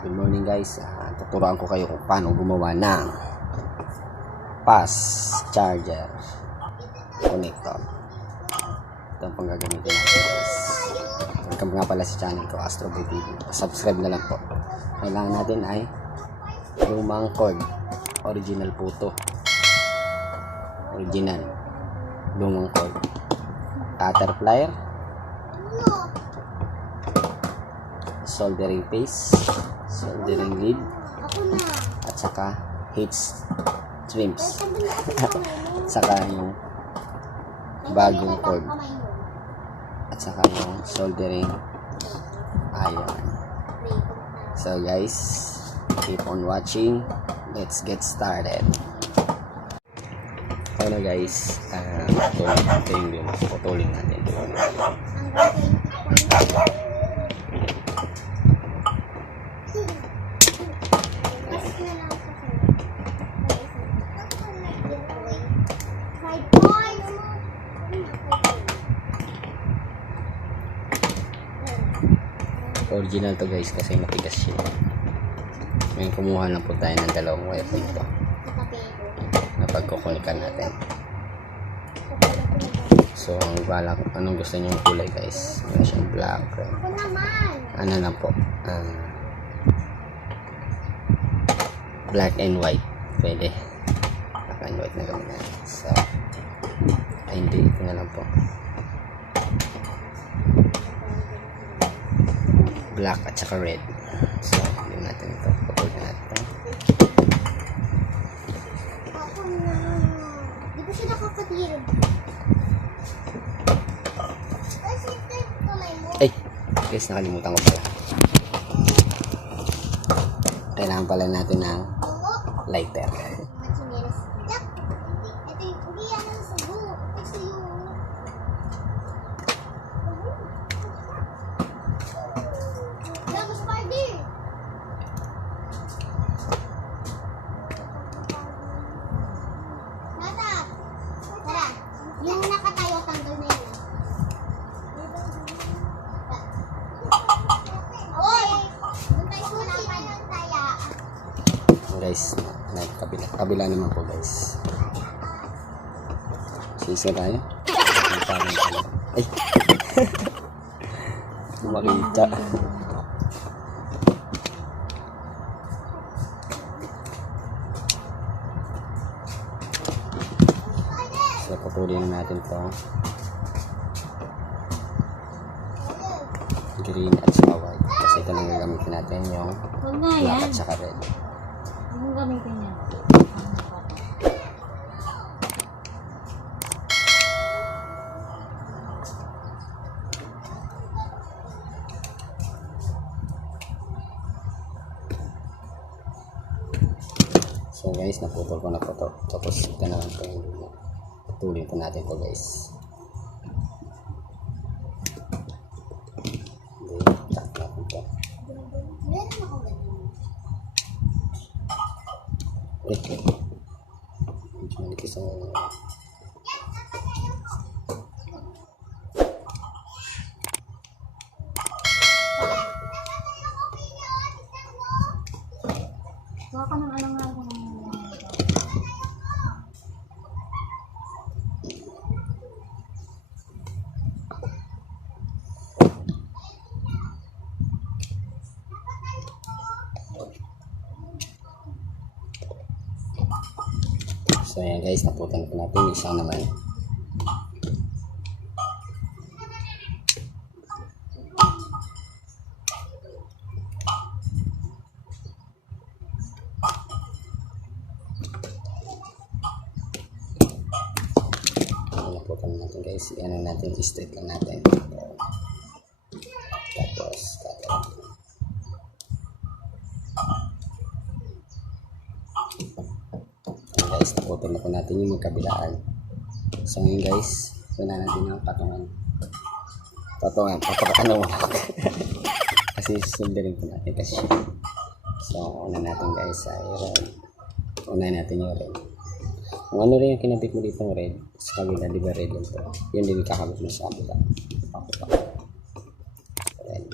Good morning guys, tuturuan ko kayo kung paano gumawa ng fast charger connector. Ito ang panggagamitin natin guys. Welcome nga pala sa channel ko, Astroboy TV. Subscribe na lang po. Kailangan natin ay lumang cord. Original po ito. Original lumang cord. Cutter plier, soldering paste, soldering lead, at saka heat strips, saka yung bagong cord, at saka yung soldering iron. So guys, keep on watching. Let's get started. Okay na guys, ito yung putulin natin. Original to guys kasi matigas siya. Ngayon kumuha lang po tayo ng dalawang wire dito na pagkukulikan natin. So ang bala kung anong gusto niyo yung kulay guys. Meron siyang black, red. Ano na po, black and white. Pwede black and white na gawin natin. So hindi, ito na lang po, black at saka red. So yun natin ito, putulin natin. Di ba siya nakakatirog? Ay guys, nakalimutan ko pala. Kailangan pala natin ng lighter. Ito yung hindi yan ang sabu. Ito yung Lagos party. Nata, tara. Yung nakatayo, tanggal na yun. Oy! Buntay ko naman ng taya. Guys, kabila naman po guys. Sisa tayo. Ay! Makita. So, putulin na natin ito. Green at saka white. Kasi ito lang gagamitin natin yung Huwag nga black yan. at saka red. Huwag gamitin yan. So guys, naputol ko na po ito. Tapos ito na lang po yung putulin po natin ito guys. Hindi, tap natin ito. Meron akong ganun. Medyo manipis ang Huwag ka ng alang-alang ng So ayan guys, naputan po natin isa naman. Naputan natin guys, ano natin, straight lang natin. Tapos guys, naputan na po natin yung magkabilaan. So ngayon guys, una natin yung patungan ano kasi susundarin po natin kasi. So una natin guys ay red. Una natin yung red. Kung ano rin yung kinabit mo dito ng red sa kabila, di ba red ito, yun din kakabit mo sa kabila. Red.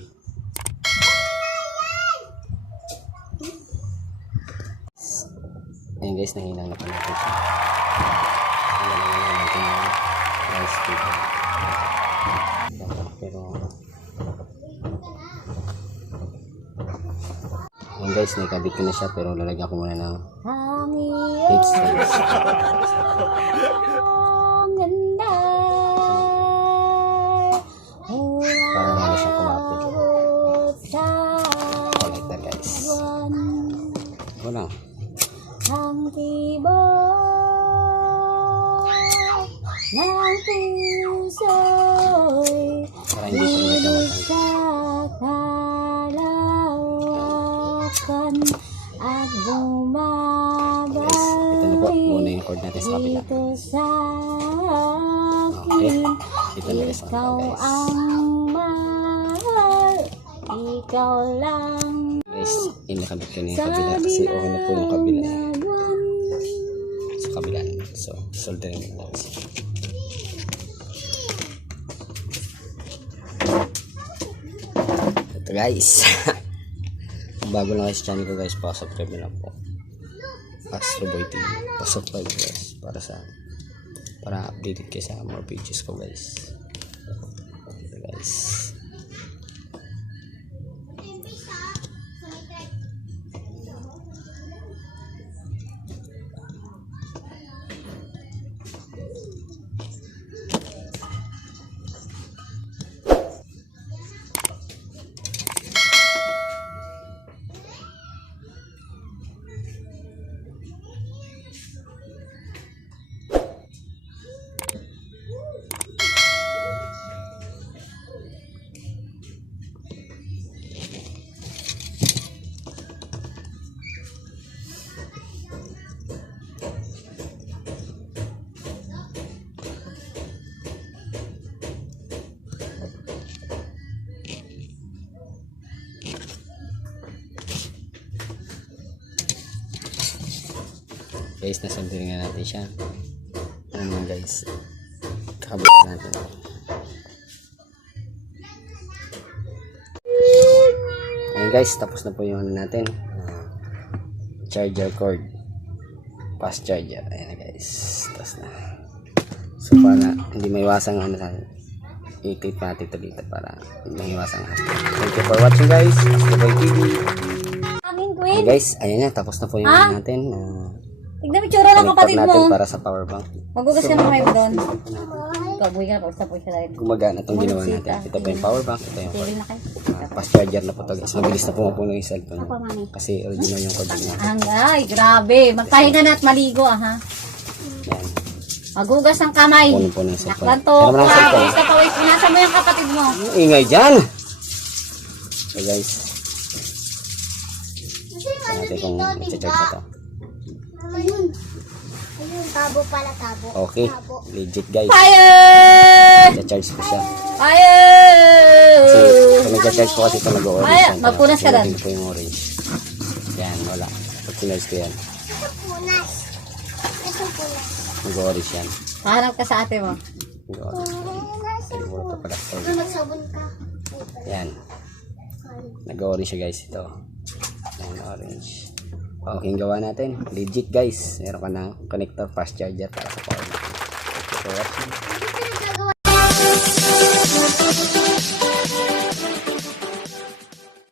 Ayan guys, nahinang na pa natin siya. Ayan natin yung rice cooker. Pero ayan guys, naikabit ko na siya pero lalagyan ko muna ng Ang heat stage. iyong ganda. Para naman siyang kumapit. Umabot sa Like that guys. buwan. Wala. Ang tibok ng puso'y Para hindi siya nagkamatang. sa kalawakan at Guys, ito na po. Muna yung chord natin sa kabila. dito sa Okay. akin. Ito na guys. Ikaw Guys. ang mahal, ikaw lang Guys, inakabit ko na yung kabila kasi okay na po yung kabila eh. buwan. Sa kabila. So, soldering na guys. Ito guys. Kung bago lang kayo sa channel ko guys, pa-subscribe na lang po. Astro Boy TV. Pa-subscribe guys para updated kayo sa more pages ko guys. Ito guys. Guys, nasoldering na natin siya. Ano naman guys, kakabutan natin. Ayun guys, tapos na po yung ano natin. Charger cord. Fast charger. Ayan na guys. Tapos na. So para hindi maiwasang ano sa i-clip natin ito dito para hindi maiwasang hashtag. Thank you for watching guys. Astro Boy TV. Aming Ayun queen. guys, ayun na. Tapos na po yung ano natin. Tignan mo tsura ng Connector kapatid natin mo. para sa power bank. Magugas ka ng may doon. Kabuhay ka na, pagsapoy siya dahil. Gumagana itong ginawa natin. Ito pa yung power bank. Ito yung Tigil na kayo. fast charger na po ito guys. Mabilis na pumupuno yung cellphone. Apa, mami? Kasi original yung cord niya. Ay, grabe. Magpahinga na at maligo, ha? Yan. Magugas ng kamay. Puno-puno yung cellphone. Naklanto. Ano naman ang cellphone? Pawis ka, pawis. Pinasa mo yung kapatid mo. Ang ingay dyan! So guys. Ito natin kung i-charge na to. Ayun. Ayun, tabo pala, tabo. Okay. Tabo. Legit guys. Fire! I-charge ko siya. Kasi Fire! kung nag-charge ko kasi ito nag-orange. Ay, yan. magpunas ka Pinutin ko yung orange. Yan, wala. Pag sinarge ko yan, Ito punas. Ito punas. mag-orange yan. Pahanap ka sa ate mo. Mag-orange. Siguro ito pala. Magsabon ka. Yan. Nag-orange siya guys ito. Yan, orange. Okay, yung gawa natin. Legit guys. Meron ka ng connector fast charger para sa power bank. So, watching.